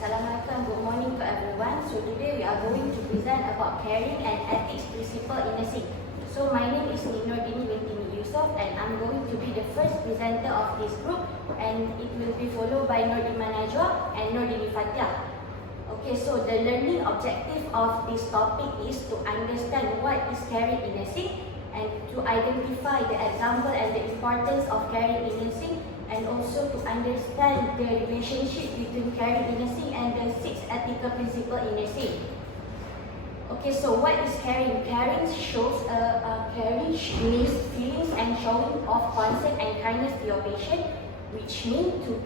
Assalamualaikum, good morning to everyone. So today we are going to present about caring and ethics principle in nursing. So my name is Nordini binti Yusuf and I'm going to be the first presenter of this group, and it will be followed by Nordima Najwa and Nordini Fatia. Okay, so the learning objective of this topic is to understand what is caring in nursing and to identify the example and the importance of caring in nursing, and also to understand the relationship between caring in nursing and the 6 ethical principles in nursing. Okay, so what is caring? Caring shows caring means feelings and showing of concern and kindness to your patient, which means to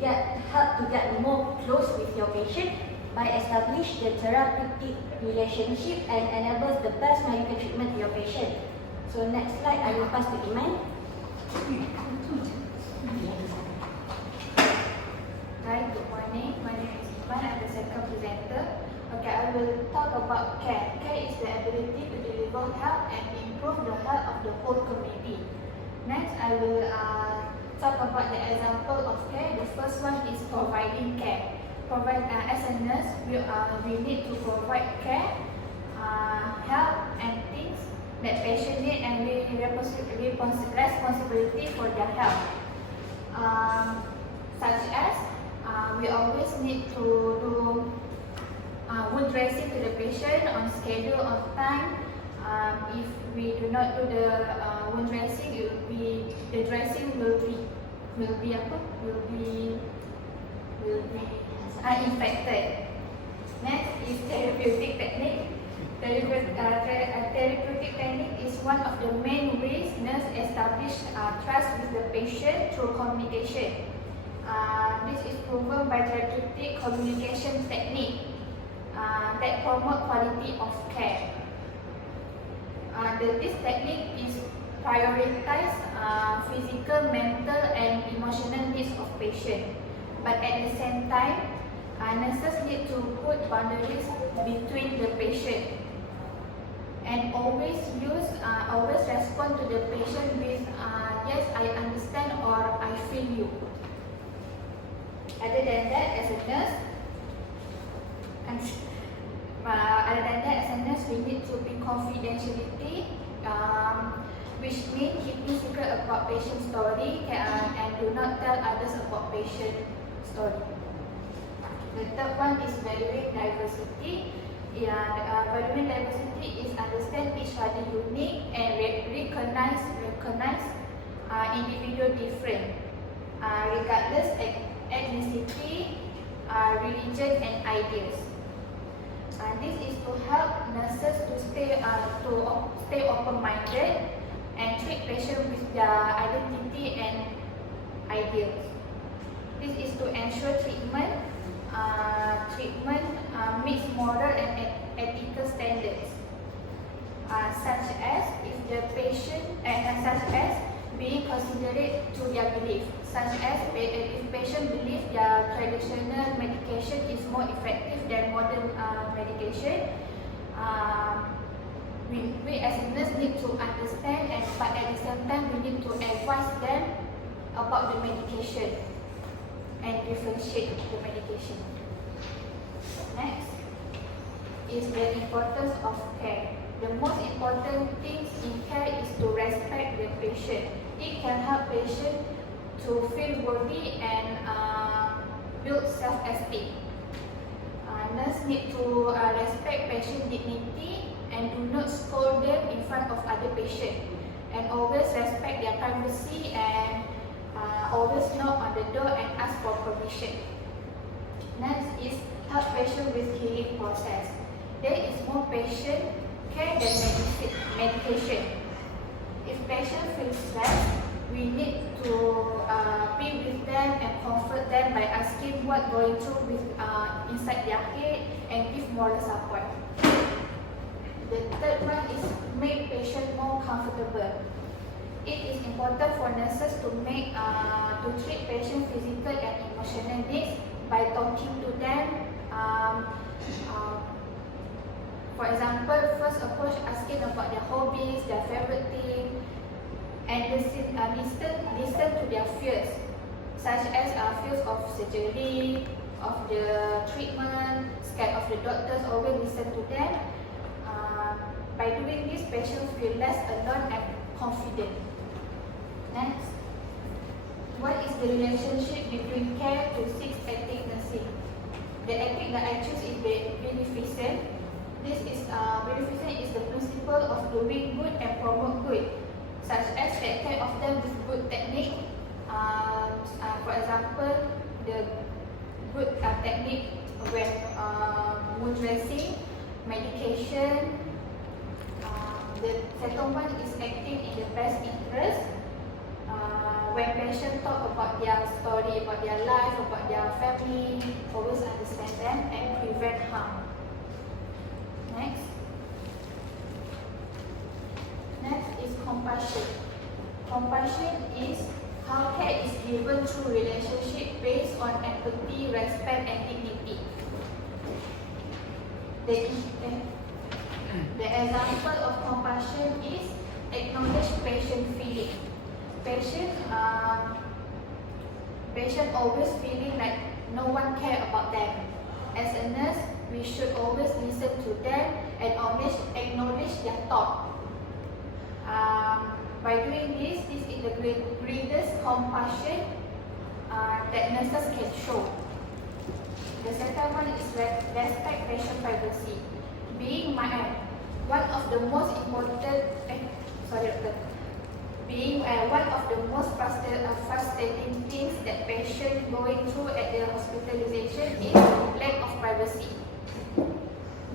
help to get more close with your patient by establish the therapeutic relationship and enables the best medical treatment to your patient. So next slide, I will pass to Iman. Hi, good morning. My name is Iman. I'm the second presenter. Okay, I will talk about care. Care is the ability to deliver help and improve the health of the whole community. Next, I will talk about the example of care. The first one is providing care. As a nurse, we need to provide care, help, and things that patient need, and we responsibility for their health. Such as we always need to do wound dressing to the patient on schedule, on time. If we do not do the wound dressing, the dressing will be infected. Next is therapeutic technique. Therapeutic technique is one of the main ways nurse establish trust with the patient through communication. This is proven by therapeutic communication technique that promote quality of care. This technique is prioritize physical, mental, and emotional needs of patient. But at the same time, nurses need to put boundaries between the patient and always respond to the patient with yes, I understand, or I feel you. Other than that, as a nurse, we need to be confidentiality, which means keeping secret about patient story and do not tell others about patient story. The third one is valuing diversity. Valuing diversity is understand each other unique and recognize individual different, regardless ethnicity, religion, and ideas. This is to help nurses to stay open-minded and treat patients with their identity and ideals. This is to ensure treatment meets moral and ethical standards, such as being considerate to their belief, such as if patient believe their traditional medication is more effective than modern medication. We as nurses need to understand, but at the same time we need to advise them about the medication and differentiate the medication. Next is the importance of care. The most important thing in care is to respect the patient. It can help patient to feel worthy and build self-esteem. Nurse need to respect patient dignity and do not scold them in front of other patients, and always respect their privacy and always knock on the door and ask for permission. Next is help patient with healing process. There is more patient care than medication. If patient feels stressed, we need to be with them and comfort them by asking what going through with inside their head and give moral support. The third one is make patient more comfortable. It is important for nurses to treat patient physical and emotional needs by talking to them. For example, first approach asking about their hobbies, their favorite thing, and listen to their fears, such as fears of surgery, of the treatment, doctors always listen to them. By doing this, patients feel less alone and confident. Next, what is the relationship between care to seek ethic nursing? The ethic that I choose is beneficent. Beneficent is the principle of doing good and promote good, such as take care of them with good technique. For example, the good technique when wound dressing, medication. The second one is acting in the best interest. When patients talk about their story, about their life, about their family, always understand them and prevent harm. Next is compassion. Compassion is how care is given through relationship based on empathy, respect, and dignity. The example of compassion is acknowledge patient feeling. Patient always feeling like no one care about them. As a nurse, we should always listen to them and acknowledge their thought. By doing this is the greatest compassion that nurses can show. The second one is respect patient privacy. Being one of the most frustrating things that patient going through at their hospitalization is lack of privacy.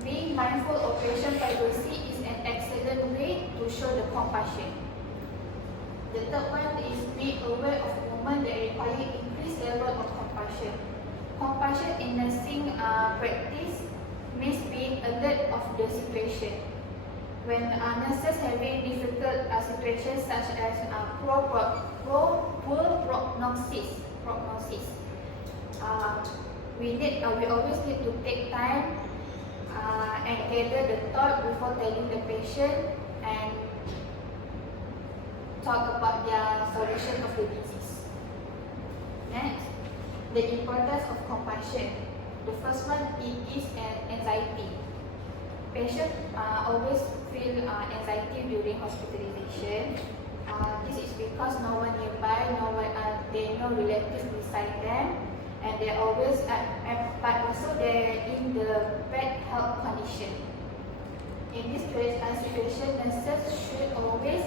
Being mindful of patient privacy is an excellent way to show the compassion. The third one is be aware of movement that require increased level of compassion. Compassion in nursing practice means being alert of the situation. When nurses having difficult situations such as poor prognosis, we always need to take time and gather the thought before telling the patient and talk about their solution of the disease. Next, the importance of compassion. The first one is anxiety. Patients always feel anxiety during hospitalization. This is because no one nearby, there are no relatives beside them, and they always, but also they're in the bad health condition. In this situation, nurses should always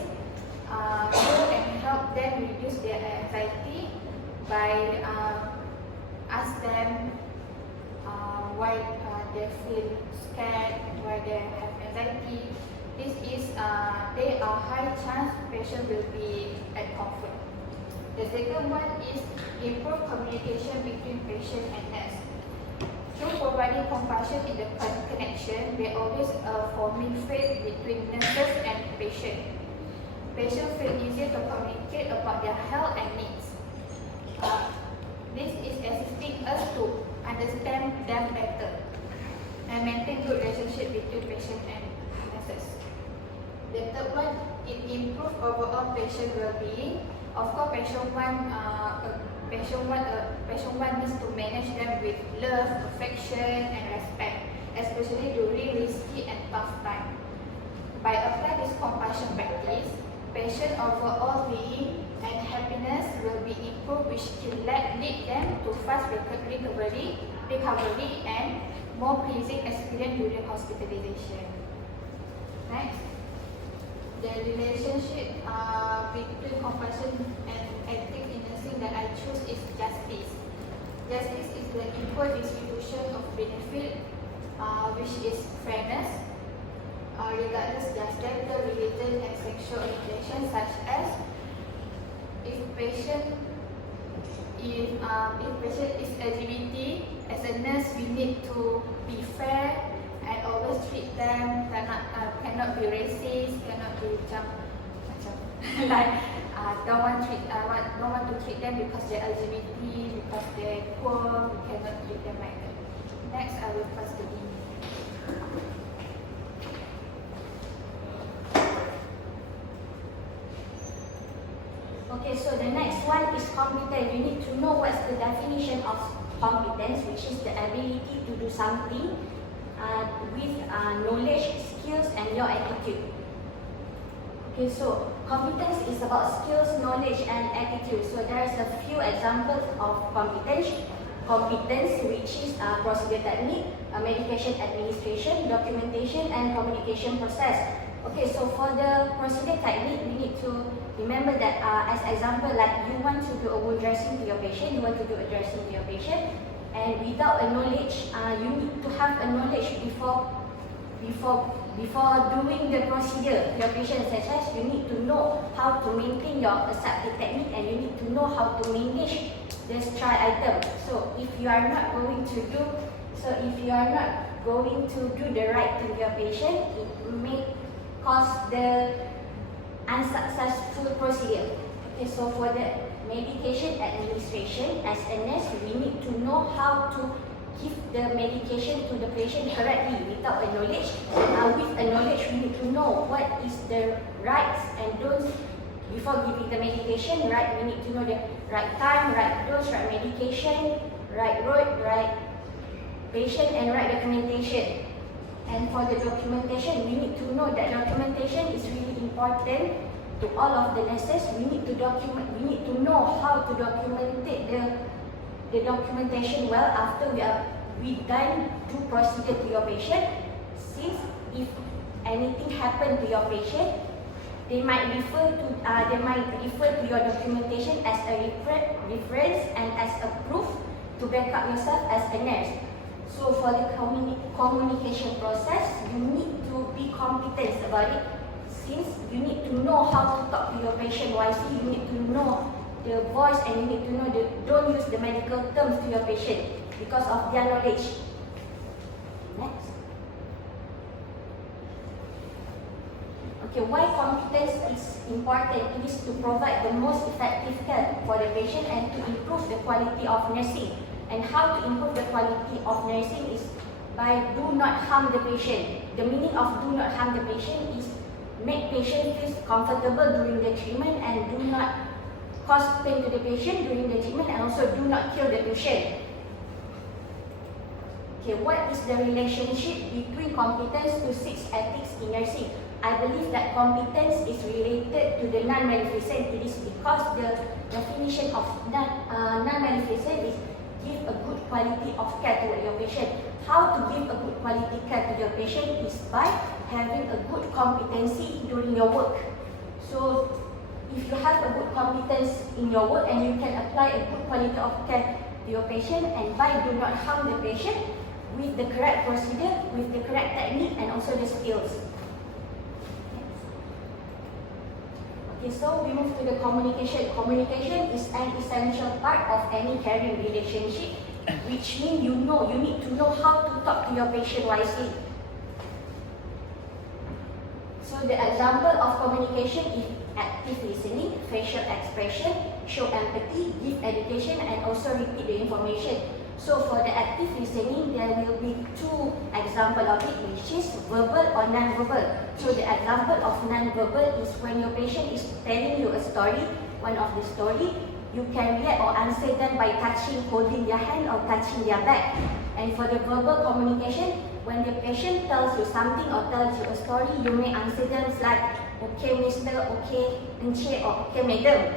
go and help them reduce their anxiety by ask them why they feel scared, why they have anxiety. This is there are high chance patient will be at comfort. The second one is improve communication between patient and nurse. Through providing compassion in the connection, there always forming faith between nurses and patient. Patients feel easier to communicate about their health and needs. This is assisting us to understand them better and maintain good relationship between patient and nurses. The third one, it improves overall patient well-being. Of course, patient want us to manage them with love, affection, and respect, especially during risky and tough time. By applying this compassion practice, patient overall being and happiness will be improved, which can lead them to fast recovery and more pleasing experience during hospitalization. Next, the relationship between compassion and ethics in nursing that I choose is justice. Justice is the equal distribution of benefit, which is fairness, regardless their gender, religion, and sexual orientation, such as if patient is LGBT, as a nurse we need to be fair and always treat them, cannot be racist, cannot be like don't want to treat them because they're LGBT, because they're poor, we cannot treat them like that. Next, I will pass the email. Okay, so the next one is competence. You need to know what's the definition of competence, which is the ability to do something with knowledge, skills, and your attitude. Okay, so competence is about skills, knowledge, and attitude. So there is a few examples of competence. Competence, which is procedure technique, medication administration, documentation, and communication process. Okay, so for the procedure technique, we need to remember that as example, like you want to do a wound dressing to your patient, you want to do a dressing to your patient, and without a knowledge, you need to have a knowledge before doing the procedure to your patient, such as you need to know how to maintain your aseptic technique and you need to know how to manage the sterile item. So if you are not going to do the right thing to your patient, it may cause the unsuccessful procedure. Okay, so for the medication administration, as a nurse, we need to know how to give the medication to the patient correctly without a knowledge. With a knowledge, we need to know what is the rights and don'ts before giving the medication. Right, we need to know the right time, right dose, right medication, right road, right patient, and right documentation. And for the documentation, we need to know that documentation is really important to all of the nurses. We need to know how to document the documentation well after we done do procedure to your patient. Since if anything happened to your patient, they might refer to your documentation as a reference and as a proof to back up yourself as a nurse. So for the communication process, you need to be competent about it. Since you need to know how to talk to your patient wisely, you need to know the voice and you need to know don't use the medical terms to your patient because of their knowledge. Next. Okay, why competence is important? It is to provide the most effective care for the patient and to improve the quality of nursing. And how to improve the quality of nursing is by do not harm the patient. The meaning of do not harm the patient is make patient feel comfortable during the treatment and do not cause pain to the patient during the treatment, and also do not kill the patient. Okay, what is the relationship between competence to 6 ethics in nursing? I believe that competence is related to the non-maleficent. It is because the definition of non-maleficent is give a good quality of care to your patient. How to give a good quality care to your patient is by having a good competency during your work. So if you have a good competence in your work and you can apply a good quality of care to your patient, and by do not harm the patient with the correct procedure, with the correct technique, and also the skills. Okay, so we move to the communication. Communication is an essential part of any caring relationship, which means you need to know how to talk to your patient wisely. So the example of communication is active listening, facial expression, show empathy, give education, and also repeat the information. So for the active listening, there will be 2 examples of it, which is verbal or non-verbal. So the example of non-verbal is when your patient is telling you a story, one of the story, you can react or answer them by touching, holding their hand or touching their back. And for the verbal communication, when the patient tells you something or tells you a story, you may answer them like, okay mister, okay encik, or okay madam.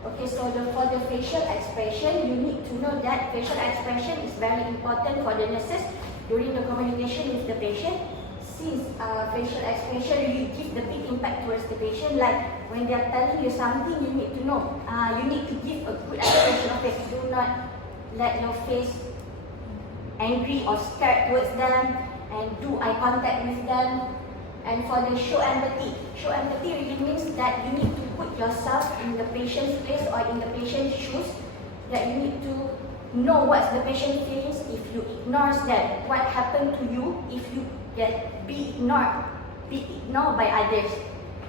Okay, so for the facial expression, you need to know that facial expression is very important for the nurses during the communication with the patient. Since facial expression really gives the big impact towards the patient, like when they are telling you something, you need to know, you need to give a good expression of face. Do not let your face angry or scared towards them, and do eye contact with them. And for the show empathy really means that you need to put yourself in the patient's place or in the patient's shoes, that you need to know what's the patient feelings if you ignore them, what happened to you if you be ignored by others.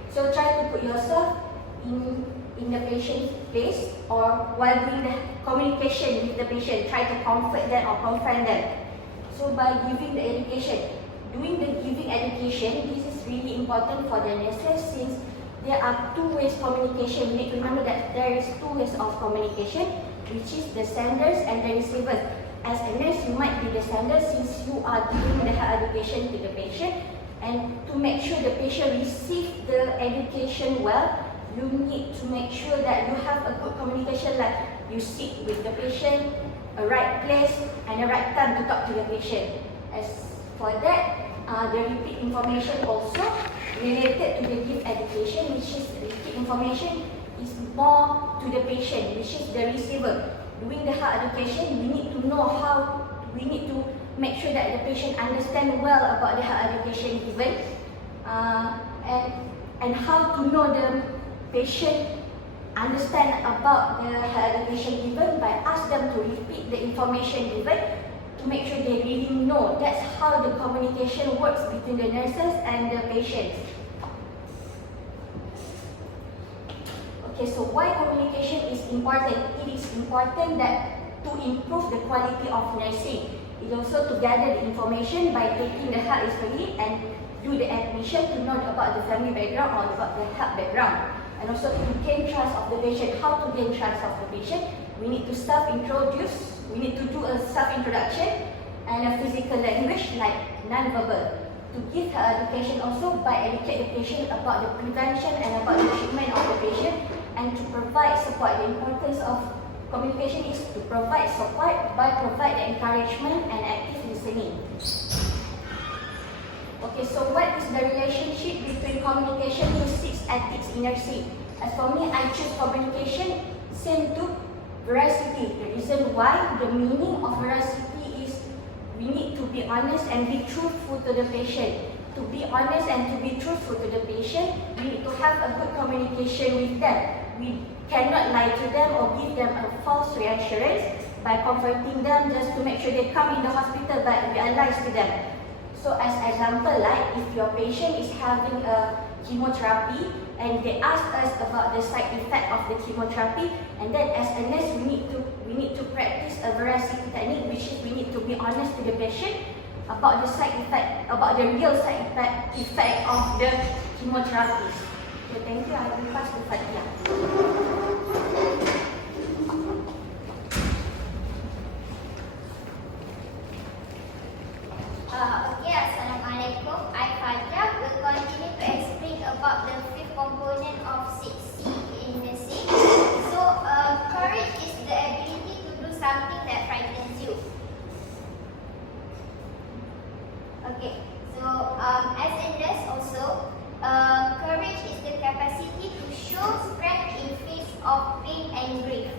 So try to put yourself in the patient's place, or while doing the communication with the patient, try to comfort them or confront them. So by giving the education, doing the giving education, this is really important for the nurses, since there are 2 ways communication. You need to remember that there is 2 ways of communication, which is the senders and the receivers. as a nurse, you might be the sender since you are giving the health education to the patient. And to make sure the patient receive the education well, you need to make sure that you have a good communication, like you sit with the patient, a right place and a right time to talk to the patient. As for that, the repeat information also related to the gift education, which is repeat information is more to the patient, which is the receiver. Doing the health education, we need to know how, we need to make sure that the patient understand well about the health education given, and how to know the patient understand about the health education given by ask them to repeat the information given to make sure they really know. That's how the communication works between the nurses and the patients. Okay, so why communication is important? It is important that to improve the quality of nursing. It also to gather the information by taking the health history and do the admission to know about the family background or about the health background. And also to gain trust of the patient. How to gain trust of the patient? We need to self-introduce, we need to do a self-introduction and a physical language like non-verbal. To give her education also by educate the patient about the prevention and about the treatment of the patient, and to provide support. The importance of communication is to provide support by provide the encouragement and active listening. Okay, so what is the relationship between communication to 6 ethics in nursing? As for me, I choose communication same to veracity. The reason why, the meaning of veracity is we need to be honest and be truthful to the patient. To be honest and to be truthful to the patient, we need to have a good communication with them. We cannot lie to them or give them a false reassurance by comforting them just to make sure they come in the hospital, but we are lies to them. So as example, like if your patient is having a chemotherapy and they ask us about the side effect of the chemotherapy, and then as a nurse we need to practice a veracity technique, which is we need to be honest to the patient about the side effect, about the real side effect of the chemotherapy. So thank you. I will pass to Fatia. Okay, Assalamualaikum. I Fatia will continue to explain about the fifth component of 6C in nursing. So, courage is the ability to do something that frightens you. Okay, so as a nurse also, courage is the capacity to show strength in face of pain and grief.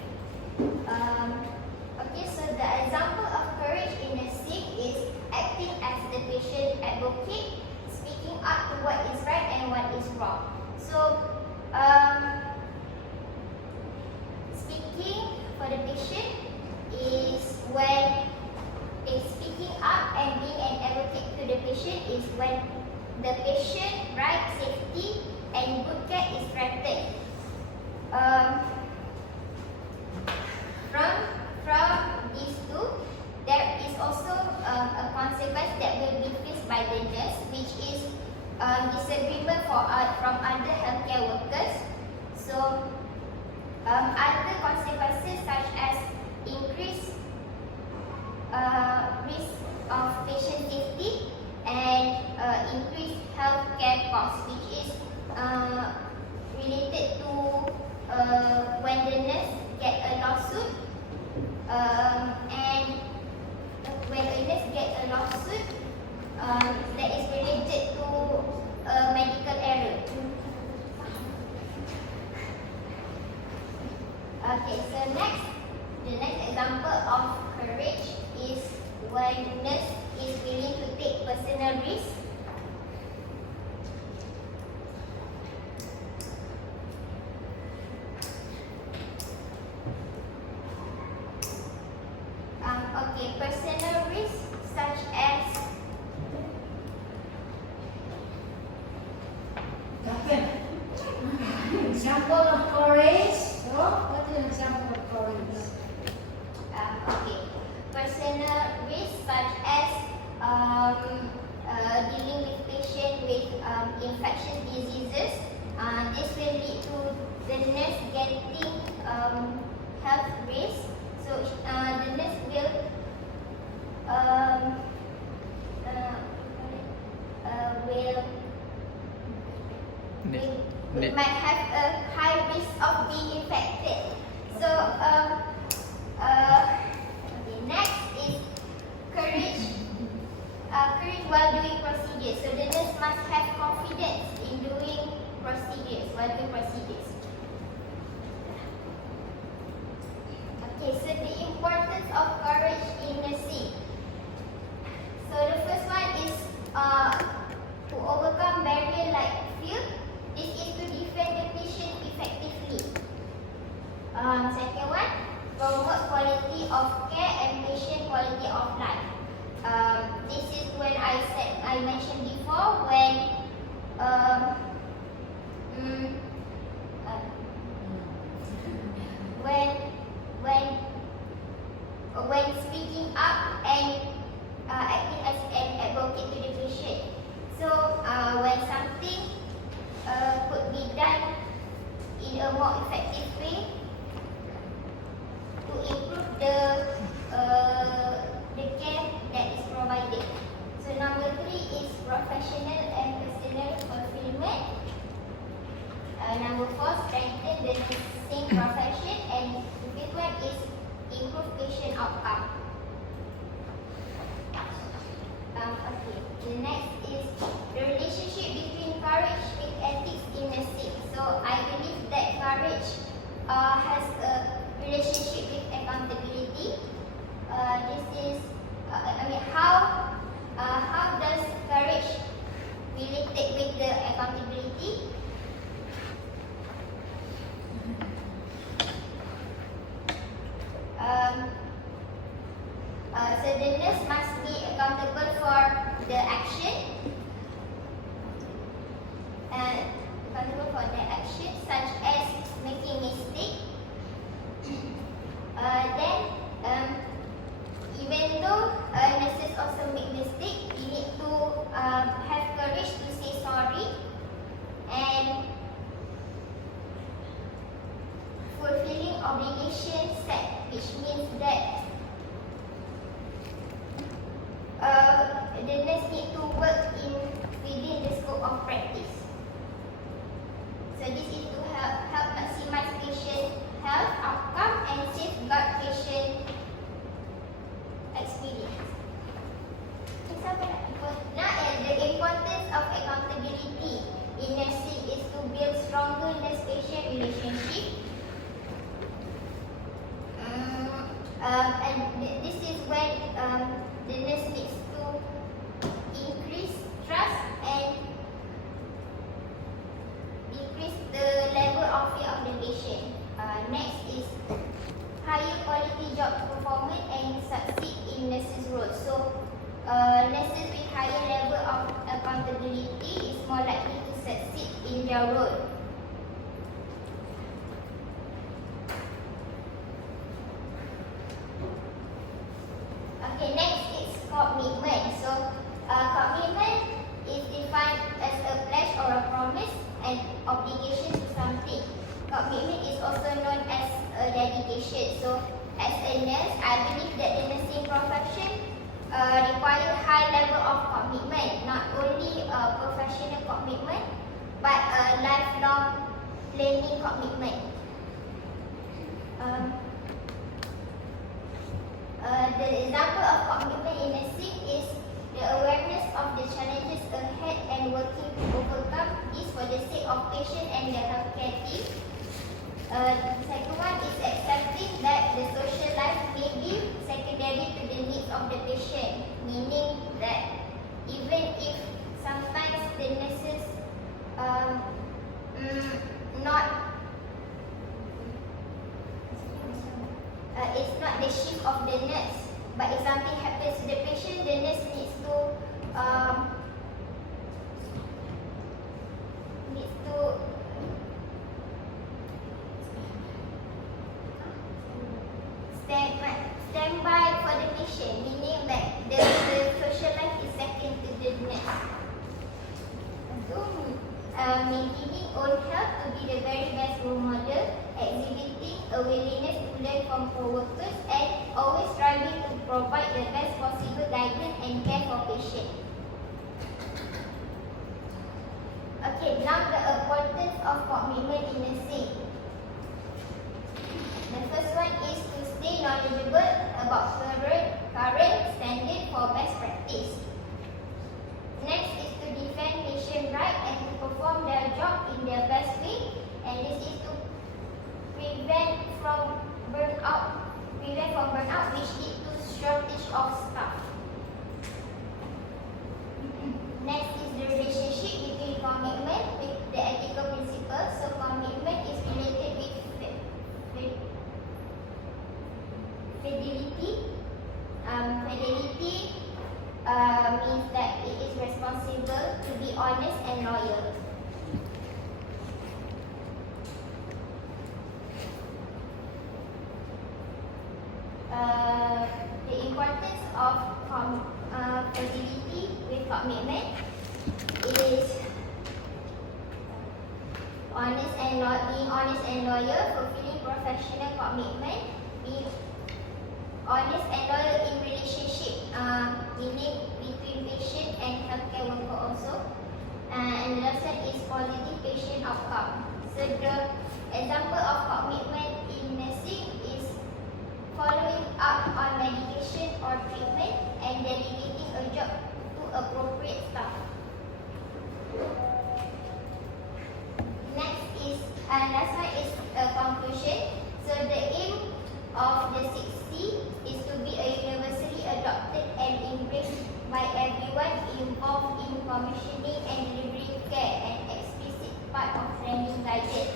Okay, so the example of courage in nursing is acting as the patient advocate, speaking up to what is right and what is wrong. So, speaking for the patient is when speaking up and being an advocate to the patient is when the patient right, safety and good care is threatened. From these two, there is also a consequence that will be faced by the nurse, which is disagreement from other healthcare workers. So, other consequences such as increased risk of patient safety and increased healthcare costs, which is related to when the nurse get a lawsuit, and when a nurse get a lawsuit that is related to medical error. Okay, so the next example of courage is when nurse is willing to take personal risk. Okay, personal risk such as example of courage. So, what is an example of courage? okay, personal risk such as dealing with patient with infectious diseases. This will lead to the nurse getting health risk. So the nurse will we might have a high risk of being infected. So, okay, next is courage. Courage while doing procedures. So the nurse must have confidence in doing procedures while doing procedures. Okay, so the importance of courage in nursing. So the first one is to overcome barrier like fear. This is to defend the patient effectively. Second one, promote quality of care and patient quality of life. This is when I mentioned before when speaking up and acting as an advocate to the patient. So when something could be done in a more effective way to improve the care that is provided. So number 3 is professional and personal fulfillment. Number 4, strengthen the nursing profession, and the fifth one is improve patient outcome. Okay, the next is the relationship between courage with ethics in nursing. So I believe that courage has a relationship with accountability. This is, how does courage related with the accountability? So the nurse must be accountable for the action, such as making mistake. Even though nurses also make mistake, we need to have courage to say sorry and fulfilling obligations set, which means that the nurse need to work within the scope of practice. So this is to help maximize patient health outcome and safeguard patient experience. The importance of accountability in nursing is to build stronger nurse-patient relationship. And this is when the nurse needs to increase trust and decrease the level of fear of the patient. Next is higher quality job performance and succeed in nurses' roles. So nurses with higher level of accountability is more likely to succeed in their role. Okay, next is commitment. So commitment is defined as a pledge or a promise and obligation to something. Commitment is also known as a dedication. So as a nurse, I believe that the nursing profession requires high level of commitment, not only professional commitment, but a lifelong learning commitment. The example of commitment in nursing is the awareness of the challenges ahead and working to overcome this for the sake of patient and the healthcare team. The second one is accepting that the social life may be secondary to the needs of the patient, meaning that even if sometimes the nurses it's not the shift of the nurse, but if something happens to the patient, the nurse needs to stand by for the patient, meaning that the social life is second to the nurse. Maintaining own health to be the very best role model, exhibiting a willingness to learn from co-workers, and always striving to provide the best possible guidance and care for patients. Okay. Okay, now the importance of commitment in nursing. The first one is to stay knowledgeable about current standard for best practice. Next is to defend patient right and to perform their job in their best way, and this is to prevent from burnout, which lead to shortage of staff. Next is the relationship between commitment with the ethical principles. So commitment is related with fidelity. Fidelity means that it is responsible to be honest and loyal. The importance of fidelity with commitment is being honest and loyal, fulfilling professional commitment, being honest and loyal in relationship, meaning between patient and healthcare worker also. And the last one is positive patient outcome. So the example of commitment in nursing is following up on medication or treatment and delegating a job to appropriate staff. Last one is a conclusion. So the aim of the 6C is to be a universally adopted and embraced by everyone involved in commissioning and delivering care, and explicit part of training guidance.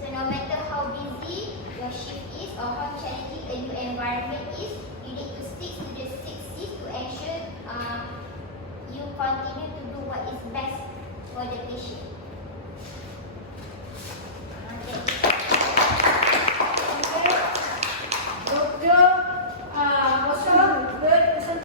So no matter how busy your shift is or how challenging a new environment is,